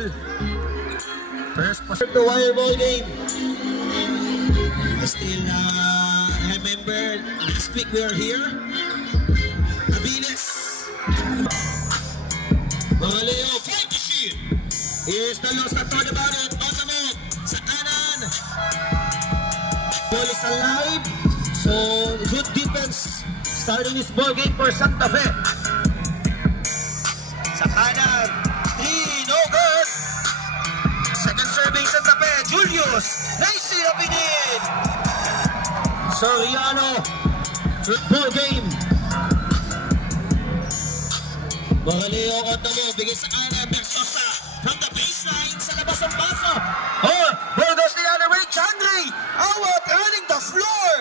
ball. First pass to wire ball game. I still remember last week we were here. Abilis. Mga Leo, fight the shield. Here's the loss na thought about it. On the move. Sa kanan. Ball is alive. So, good defense. Starting this ball game for Santa Fe. Sa kanan. 3, no good. Second serving Santa Fe. Julius. Nice opinion. Soriano. Ball game. Mga Leo on the move. Bigay sa kanan. Bersosa. From the baseline. Sa labas ang paso. Oh, ball goes the other way. Chandri. Awat running the floor.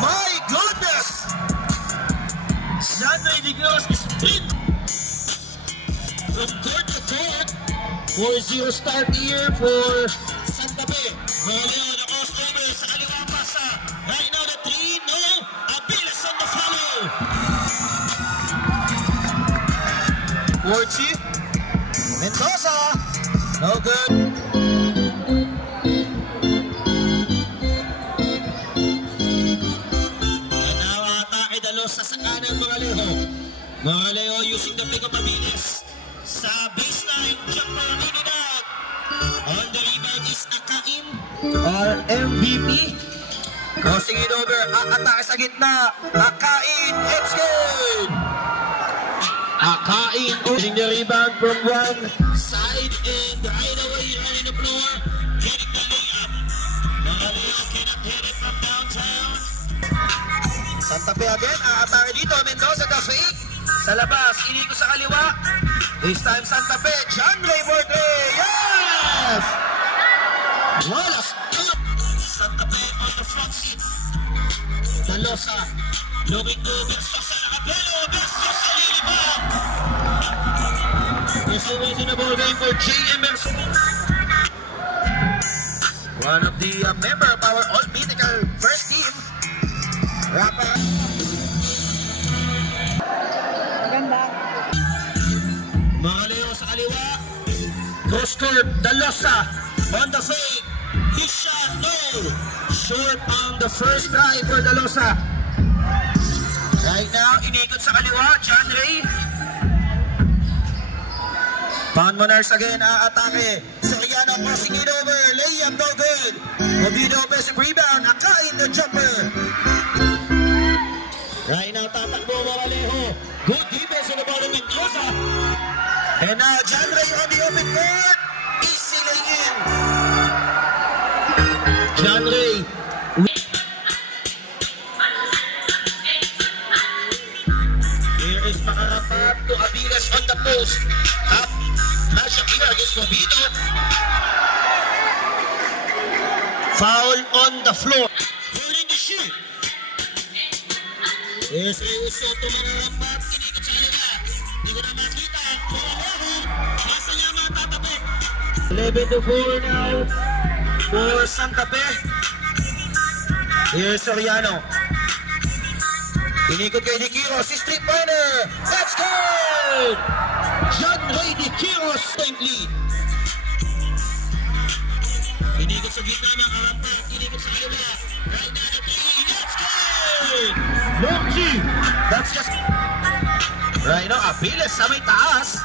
My goodness. Chandri Digos sprint. From court to court. 4-0 start here for Santa Fe. Mga Leo na crossover sa kaliwang pasa. Right now the 3. No. Abilis on the follow. 40. Mendoza. No good. And now atake Dalosa sa kanan mga Leo. Mga Leo using the pick of Abilis. Sa baseline, jumper Ninidad. On the rebound is Akain. Our MVP. Crossing it over. Atake sa gitna. Akain. It's good. Akain using the rebound from one side and right away running the floor. Getting the layup. Mga Leo cannot hit it from downtown. Santa Fe again. Atake dito. Mendoza the fake. Sa labas. Inigo sa kaliwa. This time Santa Fe. John Ray for 3. Yes! What a stop. Santa Fe on the front seat. Dalosa. Looking to Bersosa. Nakapelo. Bersosa lilibang. This was in the ball game for J.M. Bersosa. One of the member of our all-mythical first team. Rapa. Maganda. Mga Leo sa kaliwa. Cross court. Dalosa. On the fake. His shot. No. Short on the first try for Dalosa. Right now, inikot sa kaliwa. John Ray. Pan Monars again, atake. Soriano crossing it over. Layup no good. Oviedo offensive rebound. Akain the jumper. Right now, tatakbo mga Leo. Good defense on the ball of Mendoza. And now, John Ray on the open court. Easy lay in. John Ray. Here is Makarapat to Abiles on the post. Up. Matchup here against Oviedo. Foul on the floor. Holding the shoot. Yes, Euso to Makarapat. Inikot sa kanila. Hindi ko na makita. Nasa niya matatapik. 11-4 now for Santa Fe. Here's Soriano. Inikot kay Diquiros, si street pointer. That's good! John Ray Diquiros point lead. Inikot sa gitna ng Arapat. Inikot sa kaliwa. Right now the 3. That's good! Longchi. That's just... Right now, Apiles sa may taas.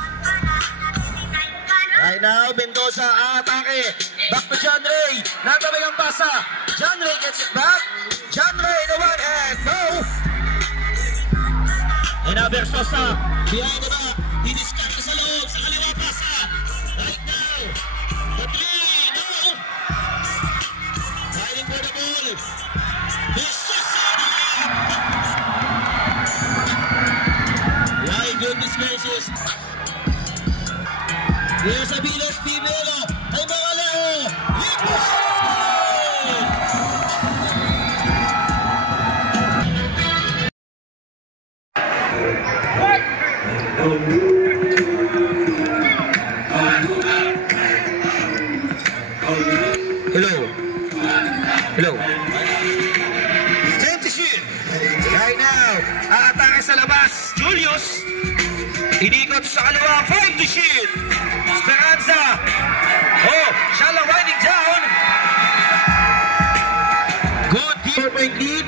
Right now, Mendoza atake. Back to John Ray. Natabay ang pasa. John Ray gets it back. John Ray, the one hand. No! And now Bersosa, behind the back, hiniskarte sa loob, sa kaliwa pasa. Right now, the 3, no! Fighting for the ball. Bersosa! My goodness gracious. Here's Abiles, Pibelo, ay mga Leo. Hello. Hello. Time to shoot. Right now. Aatake sa labas. Julius. Inikot sa kaliwa, 5 to shoot. Esperanza. Oh, shallow winding down. Good 4-point lead.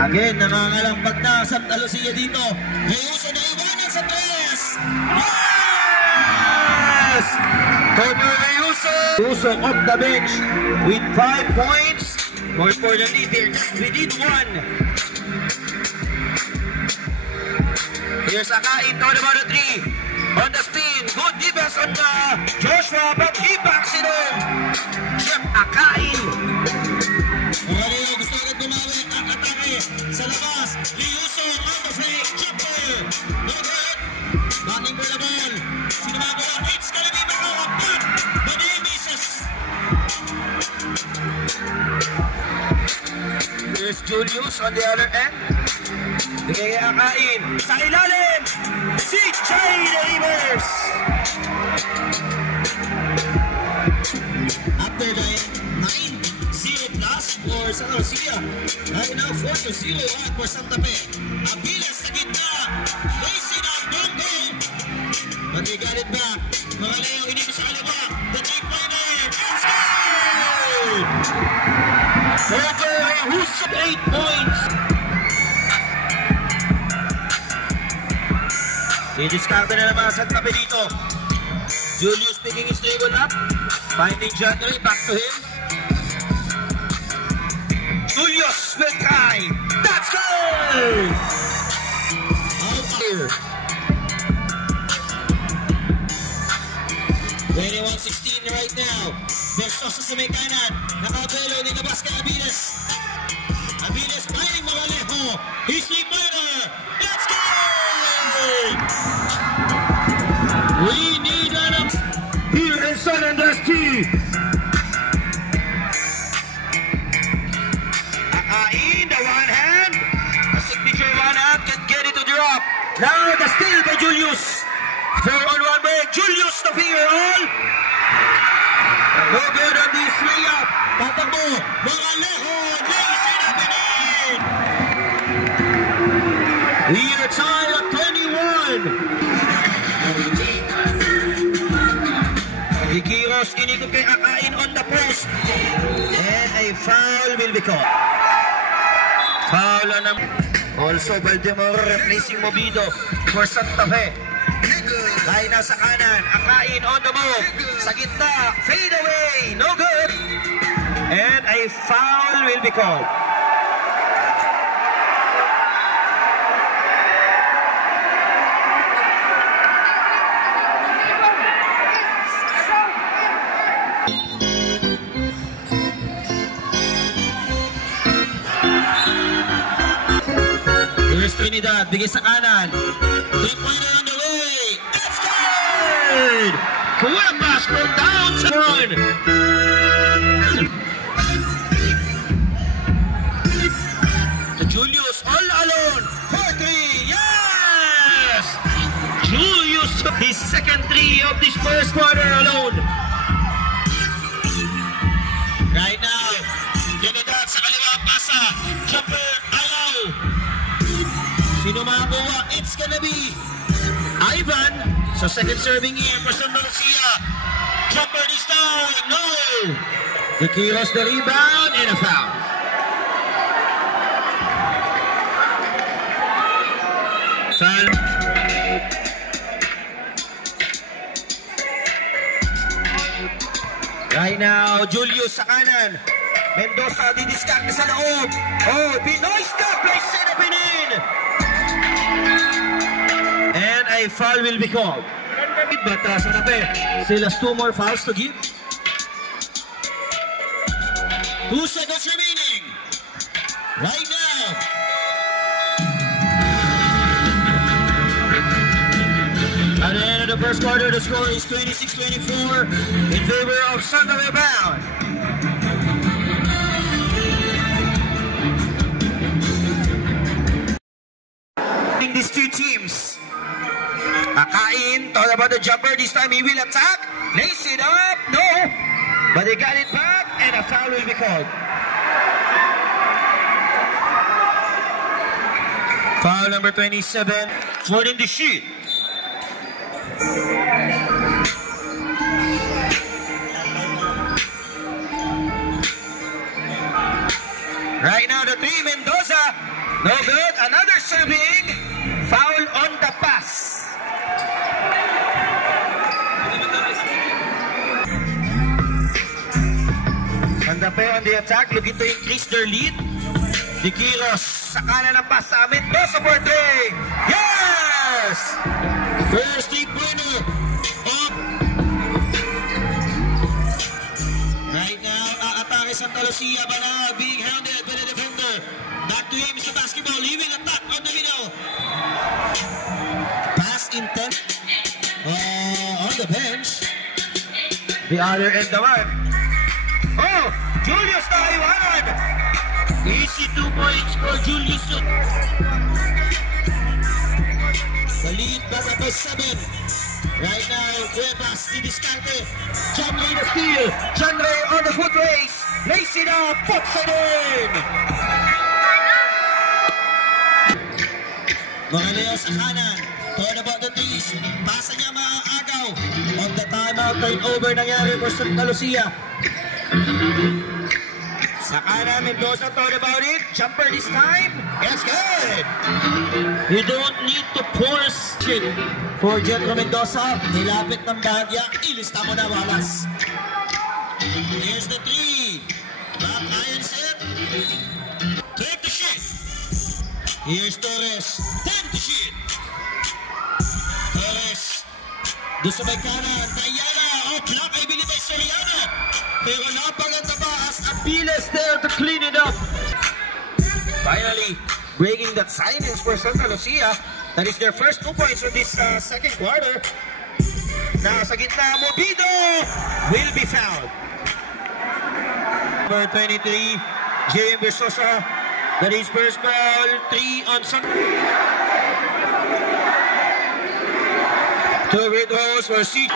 Again, nangangalampag na Santa Lucia dito. Reyuso na iwanan sa 3. Yes! Topper Reyuso. Reyuso off the bench with 5 points. More importantly, they're just within 1. Here's Akain, thought about a 3. On the spin, good defense on Joshua, but he backs it on. Jeff Akain. Magalino, gusto agad bumawi ang atake sa labas. Reyuso on the fake, jumper. No good. Batting for the ball. Sino magawa? It's gonna be Makawa, but he misses. Here's Julius on the other end. Bigay Akain sa ilalim. Si Jay Davis. After the 9-0 plus for Santa Lucia, right now 4-0 for Santa Fe. Aviles sa gitna. Lacy na Bongo. But they got it back. Magaleo, inipis sa kaliwa. The 3-pointer. It's good! Over who's 8 points. I-discard na naman sa Santa Fe dito. Julius picking his dribble up. Finding John Ray, back to him. Julius will try. That's good! Out here. 21-16 right now. Versosa sa may kanan. Nakabelo, ninabas ka Aviles. Aviles finding Magalejo. He's three-pointer. That's good! We need an here in San Andres T. Akain, the one hand. A signature one hand can get it to drop. Now the steal by Julius. 4-on-1 break. Julius the finger roll. No good on this layup. Tatakbo. Magalejo. Lays it up and in. We are tied at 21. Ikiros inikot kay Akain on the post. And a foul will be called. Foul on also Baltimore replacing Mobido for Santa Fe. Lain na sa kanan. Akain on the move. Sa gitna. Fade away. No good. And a foul will be called. Trinidad, bigay sa kanan. 3-pointer on the way. That's good! Kuya pass from downtown. To Julius, all alone. 4-3. Yes! Julius, his second 3 of this first quarter alone. Right now, Trinidad sa kaliwa, pasa. Jumper, allow. Sino makakuha? It's gonna be Ivan. So second serving here for Santa Lucia. Jumper this time. No! Ikiros the rebound and a foul. Foul. Right now, Julius sa kanan. Mendoza didiskarte sa loob. Oh, Pinoy stop. Play set up and in. And a foul will be called. But Santa Fe still has 2 more fouls to give. 2 seconds remaining. Right now. At the end of the first quarter, the score is 26-24 in favor of Santa Fe Bound. These two teams. Akain, thought about the jumper. This time he will attack. Lace it up. No. But they got it back and a foul will be called. Foul number 27. Jordan the shoot. Right now, the 3, Mendoza. No good. Another serving. Foul on the pass. Sandape on the attack. Looking to increase their lead. Diquiros sa kanan ng pass sa Mendoza for 3. Yes! First 3-pointer. Up. Right now, aatake Santa Lucia. Banao being hounded by the defender. Back to him is the basketball. Leaving attack on the middle. Pass intent. On the bench. The other end naman. Oh! Julius Taiwan! Easy 2 points for Julius. The lead back up by 7. Right now, Cuevas, the discante. John Ray the steal. John Ray on the foot race. Lace it up, puts it in. Magaleo sa kanan. Thought about the threes. Pasa niya maaagaw. On the timeout, turnover nangyari for Santa Lucia. Sa kanan, Mendoza thought about it. Jumper this time. Yes, good. You don't need to force it. For Jetro Mendoza, nilapit ng bahagya. Ilista mo na, Wallace. Here's the 3. Back iron set. Take the shit. Here's Torres. Time to shit. Torres. Doon sa may kanan. Diana. Oh, block. I believe by Soriano. Pero napaganda ba as Apiles there to clean it up. Finally, breaking that silence for Santa Lucia. That is their first 2 points for this second quarter. Now sa gitna, Mobido will be fouled. Number 23, J.M. Versosa. That is first foul, 3 on Santa. 2 red balls for C.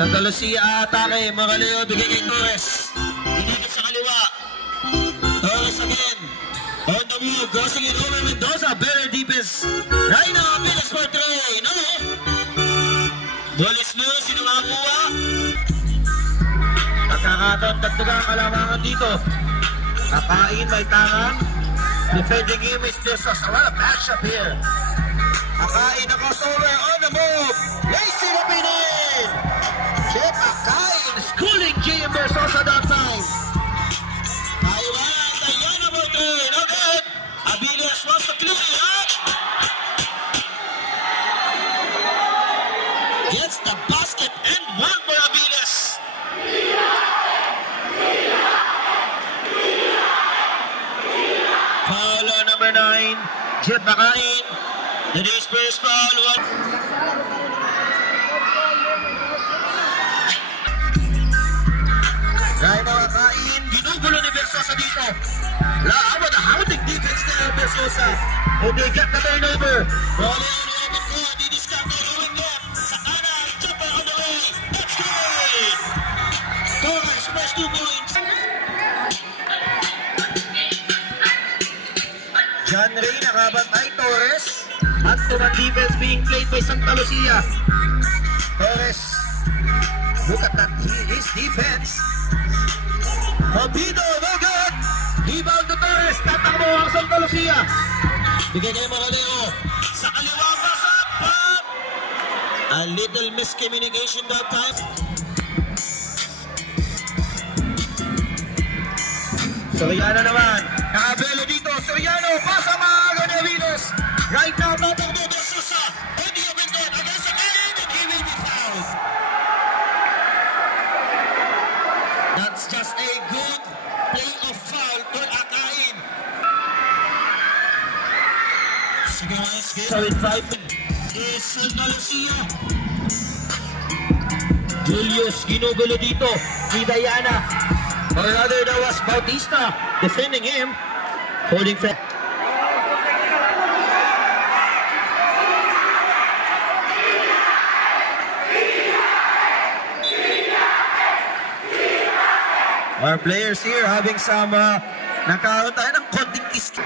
Santa Lucia atake, Magaleo bigay kay Torres. Inigit sa kaliwa. Torres again. On the move, crossing it over Mendoza. Better defense. Right now, Apiles for 3. No. Ball is loose, sino makakuha? Nakakataon, tagtagang ang kalamangan dito. Akain, may tangan. Defending him is Versosa. What a matchup here. Akain na crossover on the move. Lace it up in in. Chip Akain schooling J.M. Versosa that time. Taiwan, Diana for 3. No good. Aviles wants to clear it up. Gets the basket and 1 for Aviles. Foul on number 9. Chip Akain. That is first foul. Right now, Akain. Ginugulo ni Versosa dito. How about the hounding defense there, Versosa? And they get the turnover. Ball in, di-discover, rolling left. Sa kanan, jumper on the way. That's good. Torres, first 2 points. John Ray nakabantay Torres. At tuman defense being played by Santa Lucia. Torres. Look at that, his defense. Mobido, no good. Rebound to Torres. Tatakbo ang Santa Lucia. Bigay kay Magaleo. Sa kaliwa basa. Pop. A little miscommunication that time. Soriano naman. Nakabelo dito. Soriano. Pasa maaga ni Aviles. Right now, tatakbo Versosa. On the open court. Against the man. And he will be fouled. That's just a good play of foul for Akain. So in 5 minutes is Santa Lucia. Julius ginugulo dito ni Diana. Or rather, that was Bautista defending him. Holding fast. Our players here having some nagkaroon tayo ng East.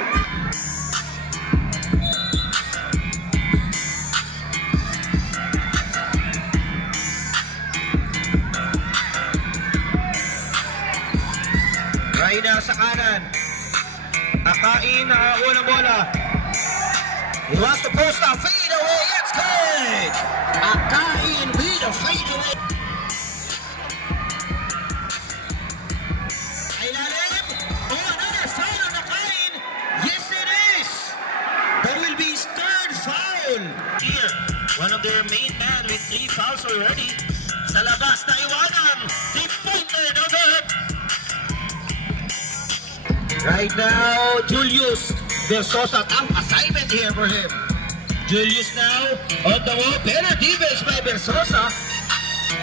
Raina sa kanan. Akain nakakuha ng bola. He wants to post a fade away. It's good. Akain with a fade away. Ilalim. Oh, another foul on Akain. Yes, it is. That will be his third foul. Here, one of their main men with 3 fouls already. Sa labas na iwanan. 3-pointer. No good. Right now, Julius Versosa, tough assignment here for him. Julius now on the wall. Better defense by Versosa.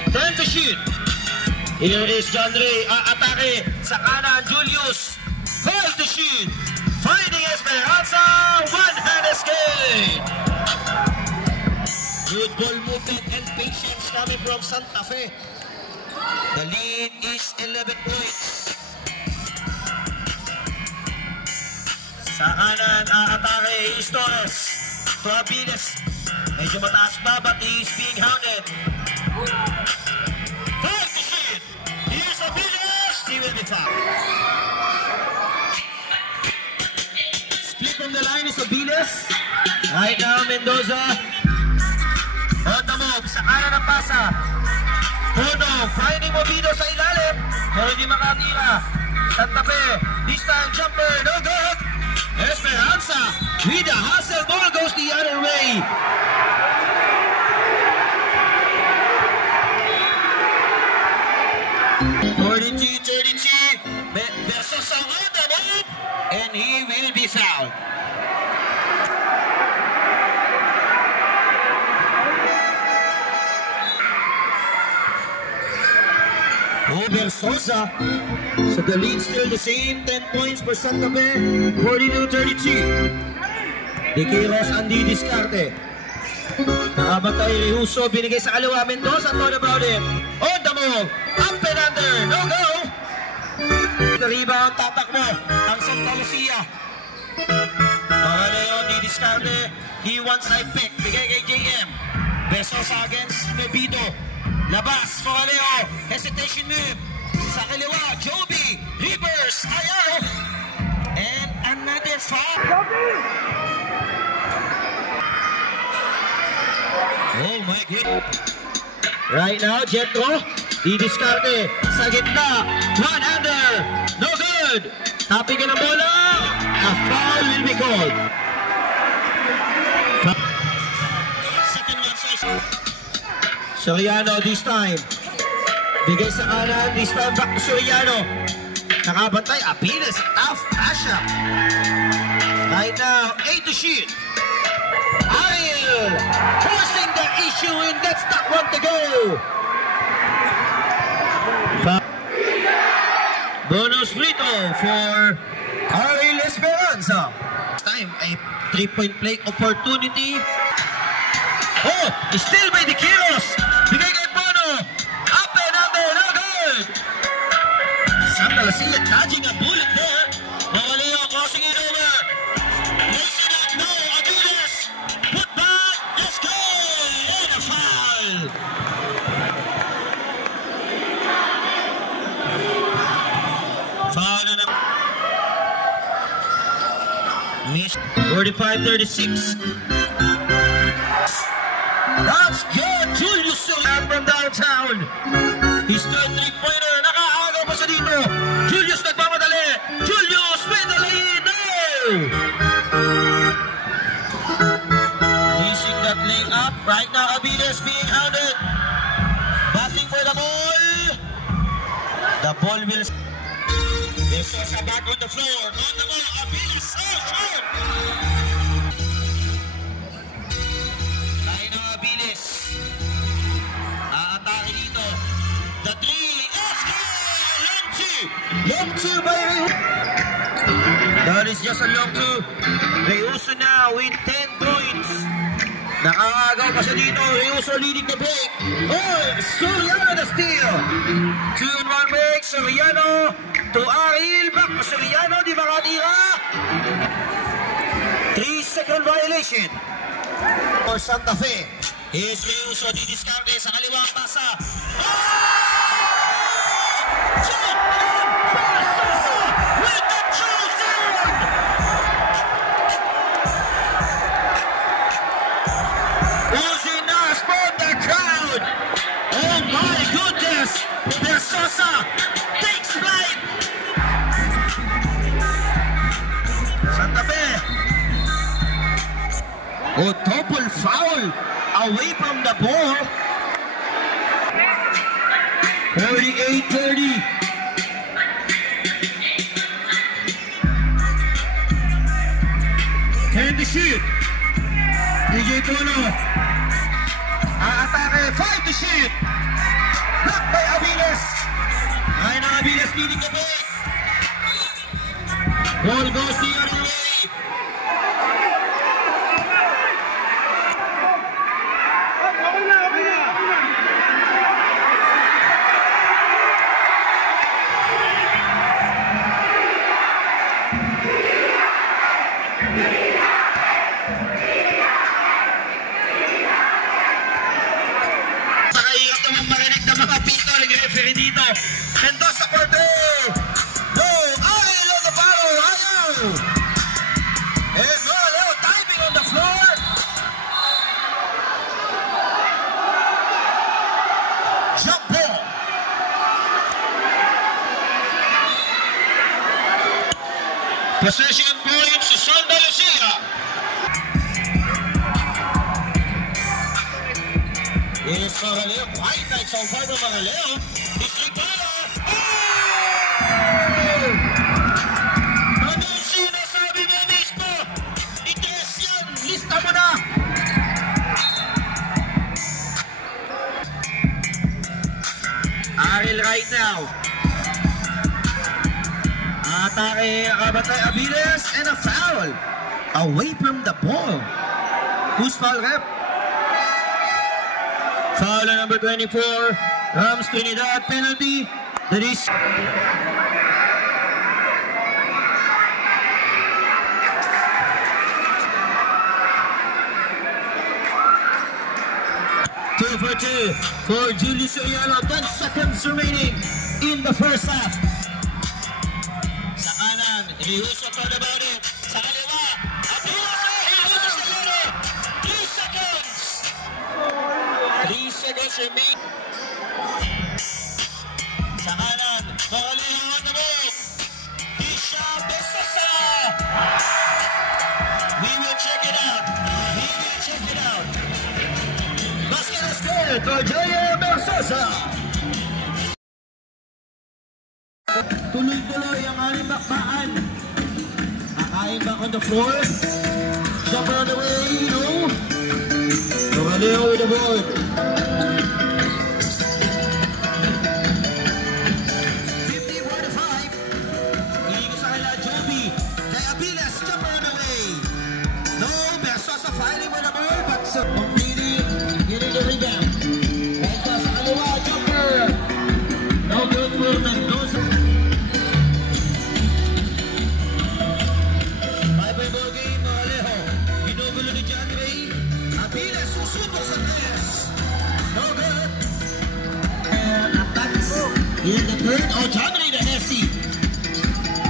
Time to shoot. Here is John Ray. Atake sa kanan. Julius. Fail to shoot. Finding Esperanza. One-hand escape. Good ball movement and patience coming from Santa Fe. The lead is 11 points. Sa kanan, atake is Torres. To Abiles. Medyo mataas ba, but he is being hounded. Five to shoot. Here's Abiles. He will be fouled. Split from the line is Abiles. Right now, Mendoza. On the move. Sa kanan ng pasa. Tono, finding Movido sa ilalim. Pero hindi makatira. Santa Fe. This time, jumper. No good. Esperanza with a hustle, ball goes the other way. Versosa on the move, and he will be fouled. Versosa. So the lead still the same, 10 points for Santa Fe, 42-33. De Quiros, Andy Discarte. Nakabatay Rehuso, binigay sa kaliwa. Mendoza thought about it. On the move, up and under, no go. The rebound, tatak mo, ang Santa Lucia. Leon, Andy Discarte, he one side pick, bigay kay JM. Versosa against Movido. Labas, Coraleo, hesitation move. Sa kaliwa, Joby, reverse, ayaw. And another foul. Oh my goodness. Right now, Jetro, di-discarte. Sa gitna, one-hander, no good. Tapping ka ng bola, a foul will be called. Second one, Soriano this time. Bigay sa kanan, this time back to Soriano. Nakabantay, Apiles, tough Asha. Right now, 8 to shoot. Ariel forcing the issue and gets that one to go. Bonus free throw for Ariel Esperanza. This time, a 3-point play opportunity. Oh, still by the Quiros. Bigay kay Bono. Up and under, no good. Santa Lucia dodging a bullet there. Magaleo crossing it over. Racing it, no, Aguilas. Put back, let's go. And a foul. Foul na miss. 45-36. That's good. Julius Soriano from downtown. He's the 3-pointer. Nakaagaw pa siya dito. Julius nagmamadali. Julius with the lead. No! Missing that layup. Right now, Abiles being hounded. Batting for the ball. The ball will... Versosa back on the floor. On the ball. Abiles. Oh, shot! Long two by Rehuso. That is just a long two. Rehuso now with 10 points. Nakakagaw pa siya dito. Reuso leading the break. Oh, Soriano the steal. 2-on-1 break. Soriano to Ariel. Back to Soriano. Di makatira. 3-second violation for Santa Fe. Here's Reuso. Didiskarte sa kaliwang pasa. Oh! John Barsosa with the chosen. Uzinas for the crowd. Oh my goodness. Barsosa takes flight. Santa Fe. Oh, double foul away from the ball. 48-30. Turn to shoot. DJ Tono. Aatake. 5 to shoot. Blocked by Aviles. Ay na Aviles leading the break. Ball goes the other way. Dito, Mendoza for three. No, Ariel on the foul. Ayaw. And Moraleo diving on the floor. Jump ball. Possession points to Santa Lucia. Here's Moraleo. White night so far from Moraleo. Ariel right now. Atake Kabatay Aviles and a foul away from the ball. Who's foul rep? Foul number 24. Rams Trinidad penalty. That is 2 for 2 for Julius Soriano. 10 seconds remaining in the first half. Sa kanan, Reuso thought about it. Sa kaliwa, Aviles. Reuso Soriano. 3 seconds. 3 seconds remaining. Sa kanan, Moraleo on the move. Isha Barsosa. We will check it out. We will check it out. Basket is good for Joya Barsosa. Tuloy-tuloy ang aling bakbaan. Nakain back on the floor. Jumper on the way, no? Moraleo with the ball. Getting the rebound. Basta sa kaliwa, jumper. No good for Mendoza. 5-point ball game, Moraleo. Ginugulo ni John Ray. Aviles, susubok sa press. No good. Attacks in the third. Oh, John Ray the Hesi.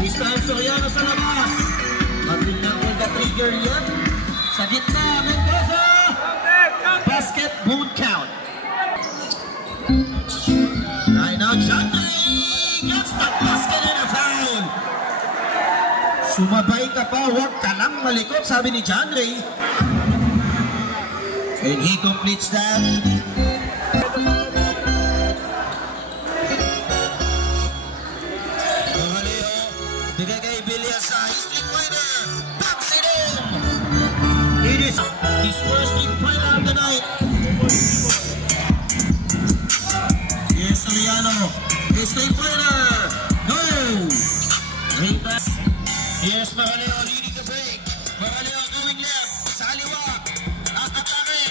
This time, Soriano sa labas. Matinang will the trigger yun. Sa gitna, Mendoza. Basket won't count. Right now, John Ray gets the basket and a foul. Sumabay ka pa, huwag ka lang malikot, sabi ni John Ray. And he completes that. Moraleo, bigay kay Villas sa street pointer. Backs it in. It is his first three-pointer of the night. Here's Soriano. His three-pointer. No! Rebound. Here's Moraleo leading the break. Moraleo going left. Sa kaliwa. Atake.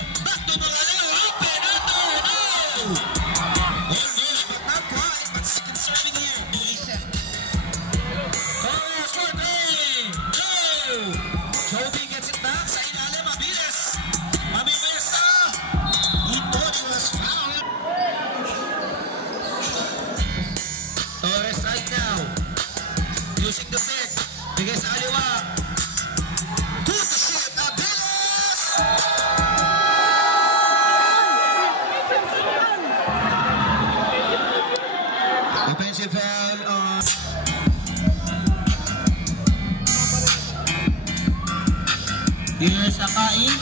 Here's Akain.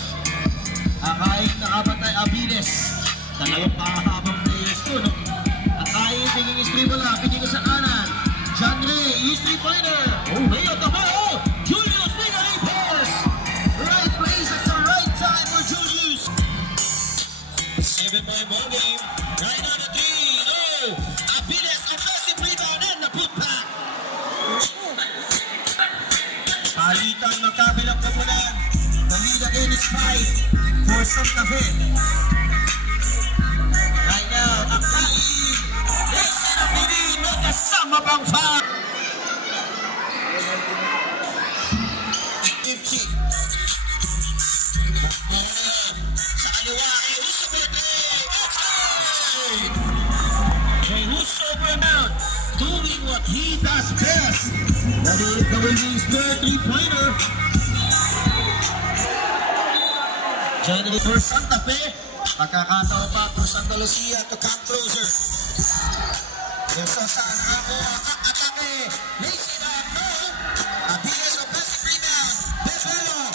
Akain nakapatay Aviles. Dalawang pahabang players to, no? Akain, tingin is dribble na. Pinigil sa kanan. John Ray, is 3-pointer. Oh, way of the ball. Julius Miguel Paris. Right place at the right time for Julius. 7-point ball game. Right on the 3. No. Aviles, offensive rebound and the putback. Palitan, magkabilang kapunan. The lead again is 5 for Santa Fe. Right now, Akain. Yes, Akain, magkasama pang foul. 50. Sa kaliwa, Huso for 3. Huso for mount. Doing what he does best. That is the winning third 3-pointer. Generally for Santa Fe. Pagkakataon pa for Santa Lucia to come closer. Esa saan ako ang atake. Lazy up, no. Aviles offensive rebound. Befelo.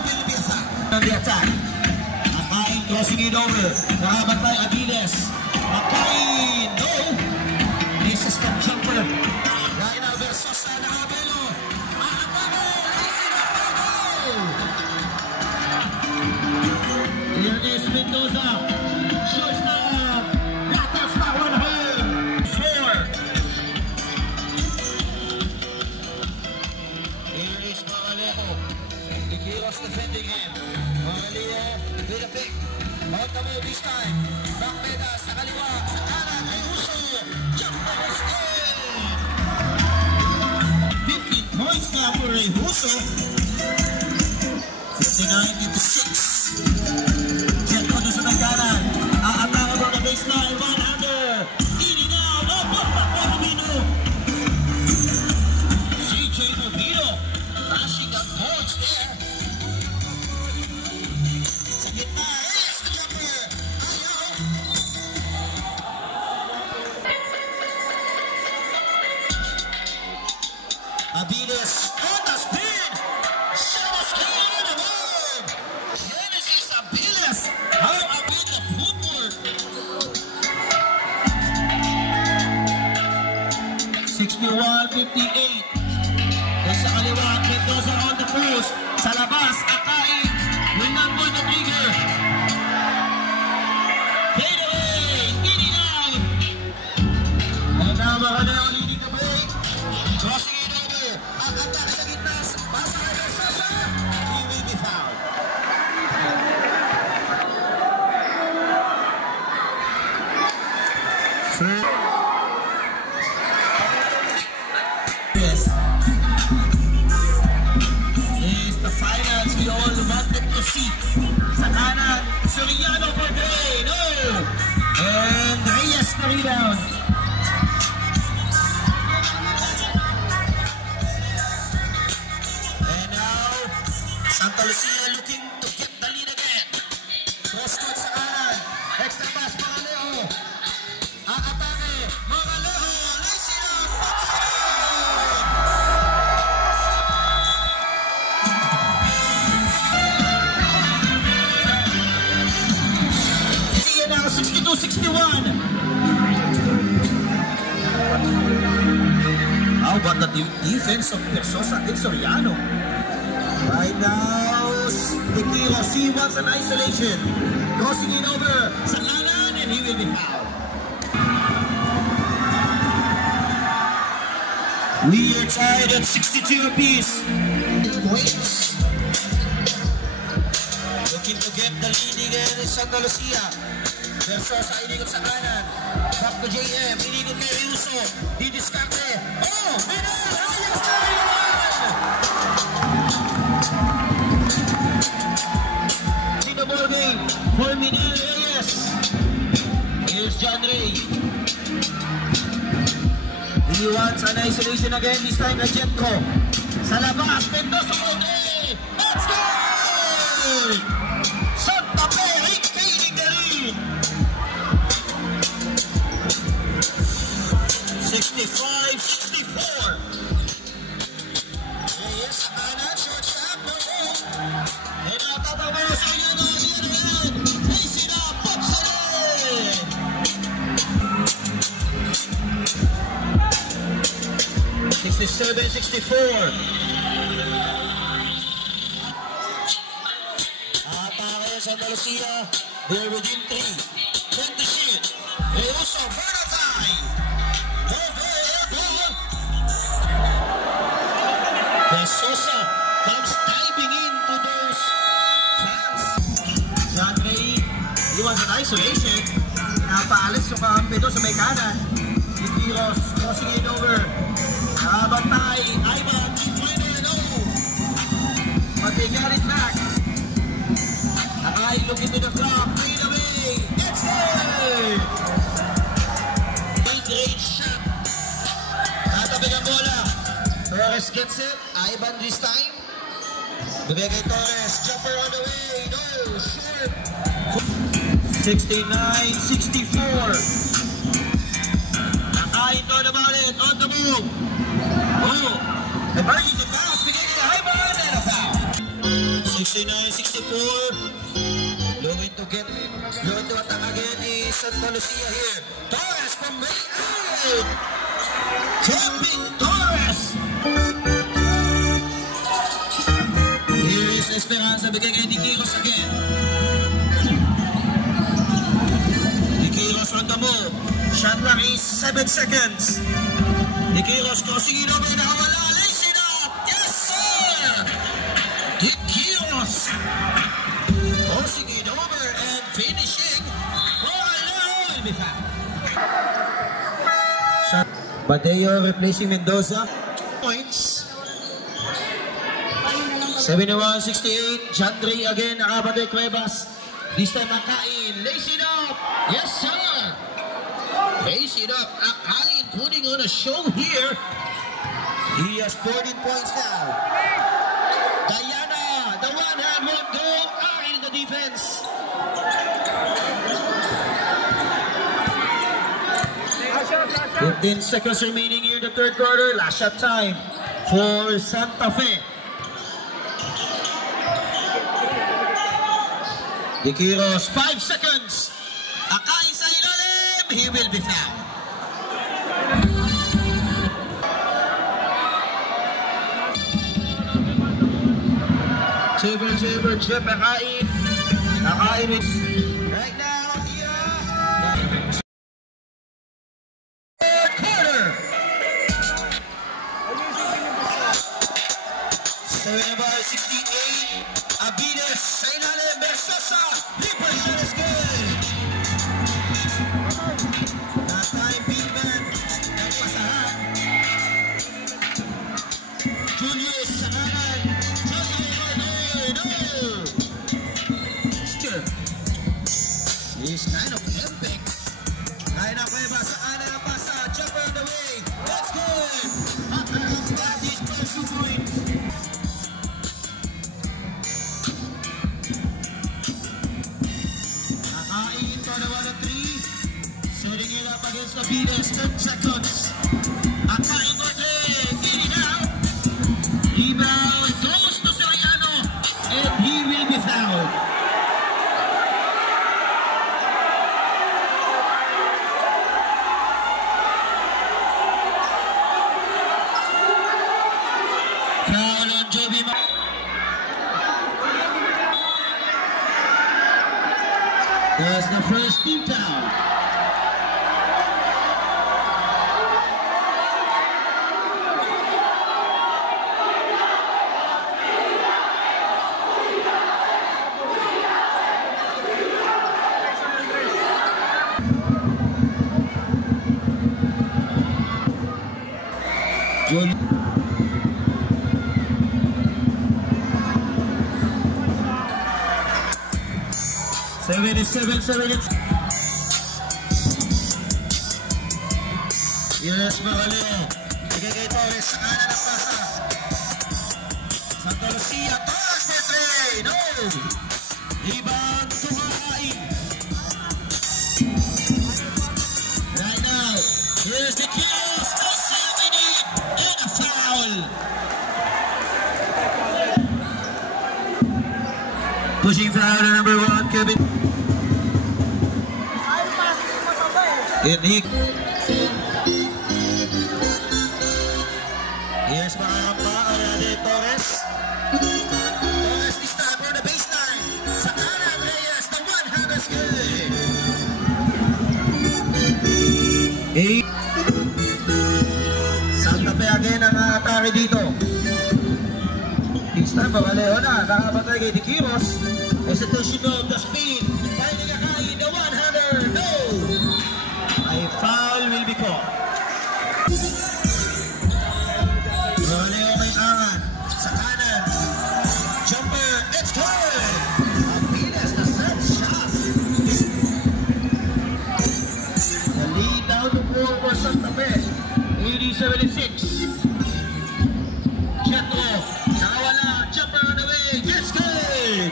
There will be a foul. On the attack. Akain crossing it over. Nakabantay Aviles. Akain, no. This is the jumper. Right now, Versosa nakabelo. Atake. Lazy up, no. Here is Mendoza. Shortstop. That's not one home. 4. Here is Magalejo. Ikiros defending him. Magalejo with a pick. On the move this time. Bakmeda sa kaliwa. Sa kanan ay Huso. Jumper is in. 15 points na for Huso. 59-56. Jet ko doon sa nagkanan. Aataka from the baseline. One-hander. Eating out. Oh, Mobino. CJ Mobino. Flashing up points there. Sa gitna. Yes, the jumper. Ayaw. Aviles. On the spin. Shot was clean above. Genesis Aviles. How about the footwork? 61-58. Sa kaliwa, Mendoza on the post. Sa labas, Akain. Will not pull the trigger. Fade away. Getting out. And now, Magalejo leading the break. Crossing it over. Ang attack sa gitna. Pasa kay Versosa. He will be fouled. Yes. This is the finals we all wanted to see. Sa kanan, Soriano for 3. No! And Reyes na rebound. And now, Santa Lucia looking to get the lead again. Cross-court sa kanan. Extra pass, Magalejo. Ang atake, Magalejo. Lazy up. See you now, 62-61. How about the defense of Versosa and Soriano? Right now, Tequilas, he wants an isolation. Crossing it over sa kanan and he will be fouled. We are tied at 62 apiece. Points. Looking to get the lead again in Santa Lucia. Versosa inigot sa kanan. Back to JM. Inigot kay Huso. Didiskarte. Oh! Minal! Ayos na rin! See the ball game for Minal Reyes. Here's John Ray. He wants an isolation again. This time na Jetco. Sa labas. Mendoza for 3. Let's go! Santa Fe retaining the lead. 65-64. Reyes sa kanan. Short shot. No 67-64. Atake Santa Lucia. They're within 3. From the shit. Reuso, Bernatay. Over airball. De Sosa comes diving into those fans. John Ray, he was in isolation. Napaalis yung kakampi doon sa may kanan. Ikiros crossing it over. Nakabantay. Ivan, 3-0. But they got it back. Nakai look into the clock. Clean away. It's good. Mid-range shot. Tatabig ang bola. Torres gets it. Ivan this time. Bibigay Torres. Jumper on the way. No. Short. 69-64. Nakai thought about it. On the move. Oh. Emergency pass. Bigay ni Ivan and a foul. 69-64. Looking to attack again is Santa Lucia here. Torres from way out. Jumping Torres. Here is Esperanza. Bigay kay Dikiros again. Dikiros on the move. Shot lang is 7 seconds. Dikiros crossing it over. Nakawala. Lace it up. Yes, sir. Dikiros. Crossing it over and finishing. Oh, no. Shot. Badeo replacing Mendoza. Points. 71-68. Chandri again. Nakabante Cuevas. This time Akain. Lace it up. Yes, sir. Lace it up. Akain putting on a show here. He has 14 points now. Diana, the one hand won't go. Akain in the defense. Fifteen seconds remaining here in the third quarter. Last shot time for Santa Fe. Dikiros, 5 seconds. Akain sa ilalim. He will be fouled. Chamber, Jeff Akain. Akain is right now here. Third quarter. 68. Abides sa ilalim. Bersosa. Libre shot is good. That time, big man. Nagpasarap. Julius sa kanan. He's kind of epic. Ryan Cueva sa kanan ang pasa. Jumper on the way. That's good. That is plus 2 points. Akain for the 1 and 3. Setting it up against the Beatles. 10 seconds. Akain for 3. Get it out. Rebound. Goes to Soriano. And he will be fouled. Foul on Joby. There's the first team foul. Good. 77-7. Yes, Magaleo. Bigay kay Torres sa kanan ng pasa. Santa Lucia. Torres for 3. No! Rebound to Akain. Right now, here's the kills. No safety and a foul. Pushing foul to number 1, Kevin. And he atake dito. This time, Bagaleo na. Nakapatay kay Dikiros. Execution of the spin. Finding a high in the one-hander. No! A foul will be called. Bagaleo may angan. Sa kanan. Jumper. It's good! Apiles na set shot. The lead down to 4 for Santa Fe. 80-76. Jetro. Nakawala. Jumper on the way. Gets good!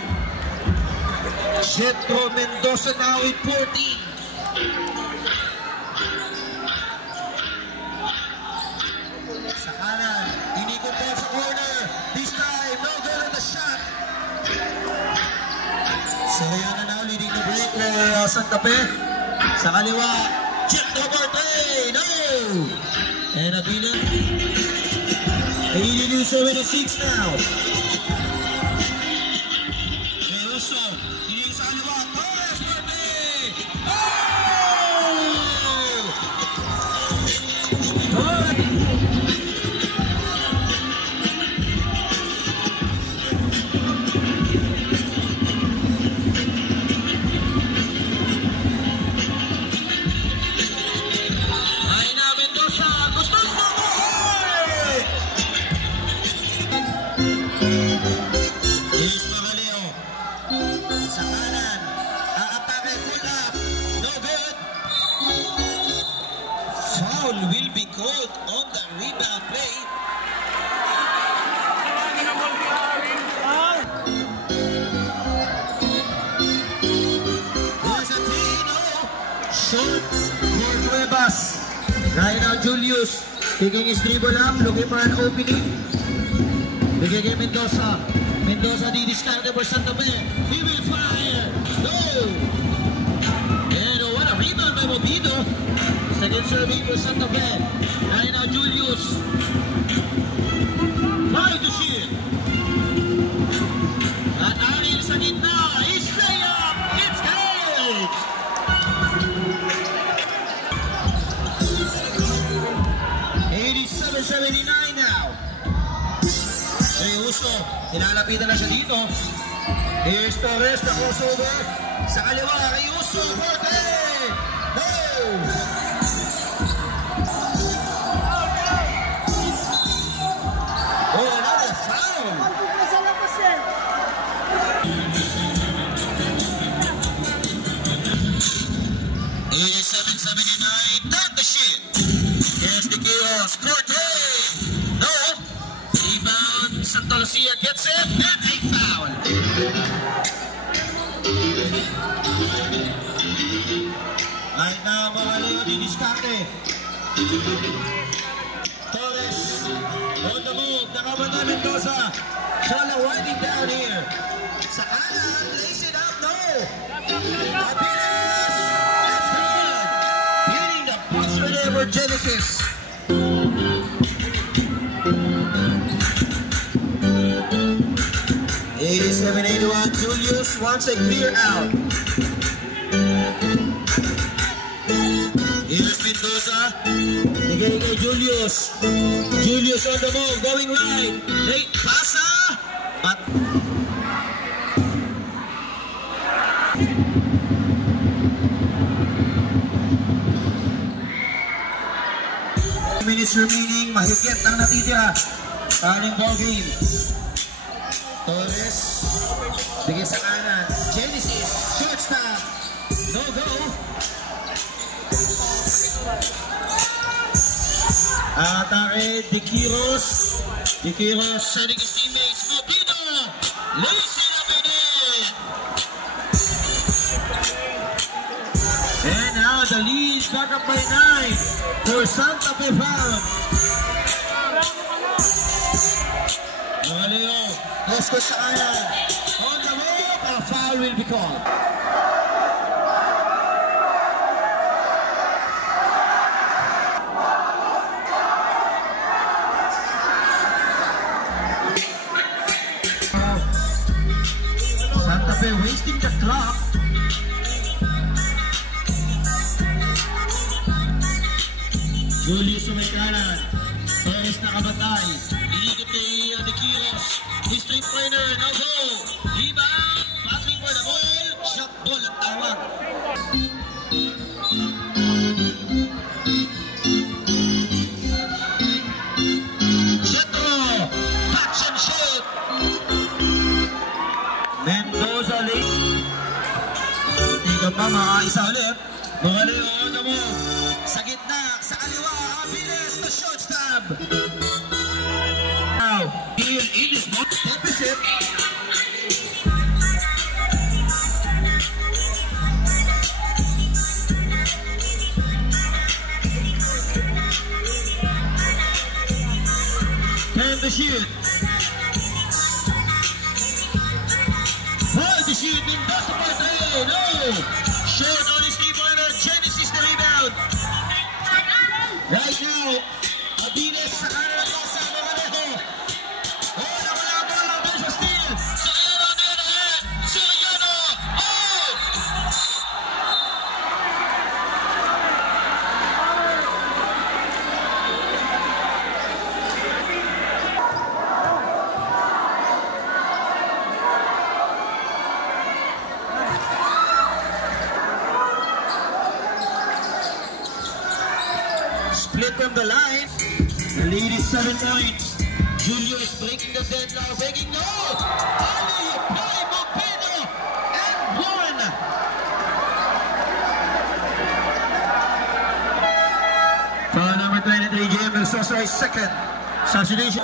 Jetro Mendoza now with 14. Sa kanan. Inikot po sa corner. This time. No good on the shot. So yan na now leading the break for Santa Fe. Sa kaliwa. Jetro Corte. No! And Abila. 82-76 now. Russo. Hindi sa kaliwa. Torres Corte. Will be called on the rebound play. There's a three, no. Short for Cuevas. Right now, Julius taking his dribble up, looking for an opening. Bigay kay Mendoza. Mendoza di-discard for Santa Fe. He will fire. No! And what a rebound by Mobido. Second serving for Santa Fe. Right now, Julius. Trying to shoot. At Ariel sa gitna. His layup. It's good. $87-79 now. Uso. Inalapitan na siya dito. Here's Torres, the crossover. Sa kaliwa, Uso. Forte. No! Oh, another foul! 87-79, not the shit! Here's the chaos, Corte! No! Rebound, Santa Lucia gets it, and a foul! Right now, Bagaleo di-discarte. Torres on the move. Nakabanda Mendoza. Shala winding down here. Sa kanan, lace it up. No. Apiles. That's good. Hitting the buzzer there for Genesis. $87-81. Julius wants a clear out. Here's Mendoza. Bigay kay Julius. Julius on the move, going right. Late pasa. But 2 minutes remaining. Mahigit ang natitira. Kaling ball game. Torres. Bigay sa kanan. Genesis. Short stop. No go. Atake, Dikiros. Dikiros sending his teammates. Mobido. Lacing up in it. And now the lead back up by 9 for Santa Fe Farm. Bagaleo. Oscar sa kanan. On the move. A foul will be called. They're wasting the clock. Julius may kanan. Pares na kabatay. Iikot kay De Quiros. Street fighter. Now go. Rebound. Passing for the ball. Shot ball ang tawag. Jetro. Catch and shoot. Mendoza late. Tingnan pa mga isa ulit. Mga Leon na mo. Sa gitna. Sa kaliwa. Abilis na shot stab. Now, in this ball deficit. Time to shoot. For the shoot. Mendoza for three. No. Short on his three-pointer. Genesis the rebound. Right now, Abilis sa kanan ng sa Moralejo. Oh, nawala ang bola. Bola sa steal. Soriano dead ahead. Soriano. Oh! Split on the line. The lead is 7 points. Julio is breaking the deadlock. Breaking no! Ali, play, Mopino, and one. Foul number 23, Jim Sosa is second. Assassination.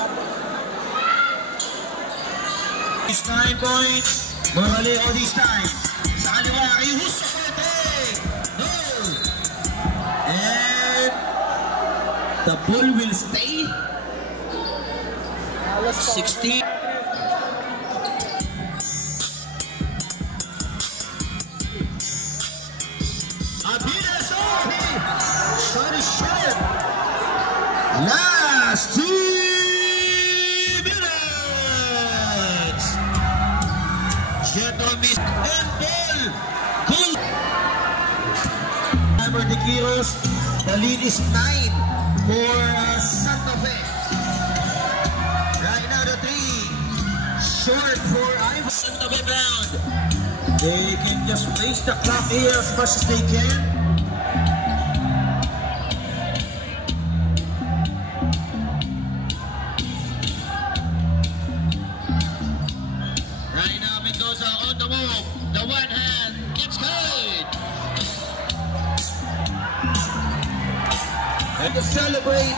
It's 9 points. Moralejo this time. Sa kaliwa, Ayuso Forte. No! And the ball will stay. 16. Abilis, oh, he shot is short. Last 2 minutes. Jetro miss and ball. Goal. Number De Quiros. The lead is 9 for Santa Fe. Right now the 3 short for Ivan. Santa Fe bound. They can just waste the clock here as much as they can. Right now Mendoza on the move. The one hand. It's good. And to celebrate,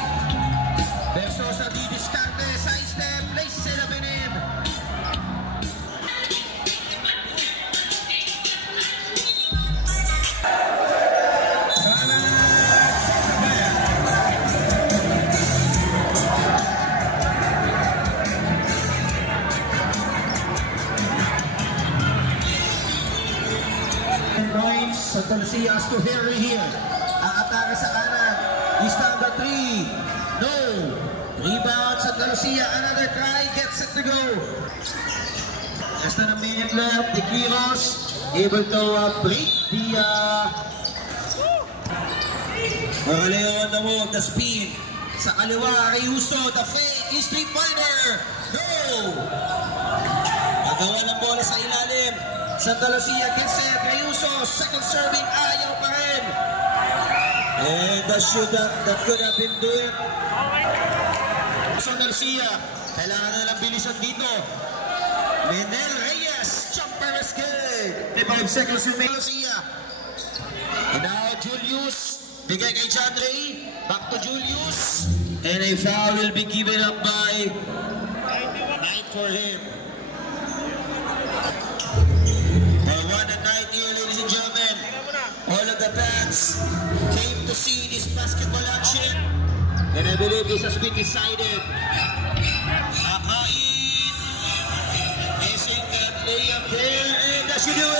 Versosa di discarte, side step, place it up in him. Points, Santa Lucia has to hurry here. Aatake sa kanan. He's down the 3. No. Rebound, Santa Lucia. Another try. Gets it to go. Less than a minute left. De Quiros able to break the Moralejo on the move. The spin. Sa kaliwa, Ayuso. The fake. His three-pointer. No. Magawa ng bola sa ilalim. Santa Lucia gets it. Ayuso. Second serving. Ayaw pa rin. And that could have been doing. Santa Lucia, kailangan na lang bilisan dito. Menel Reyes, jumper is good. 5 seconds yung Santa Lucia. And now Julius, bigay kay John Ray. Back to Julius. And a foul will be given up by 9 for him. For 1 and 9 here, ladies and gentlemen. All of the fans came to see this basketball action, and I believe this has been decided. Akain is in that layup there, and as you do,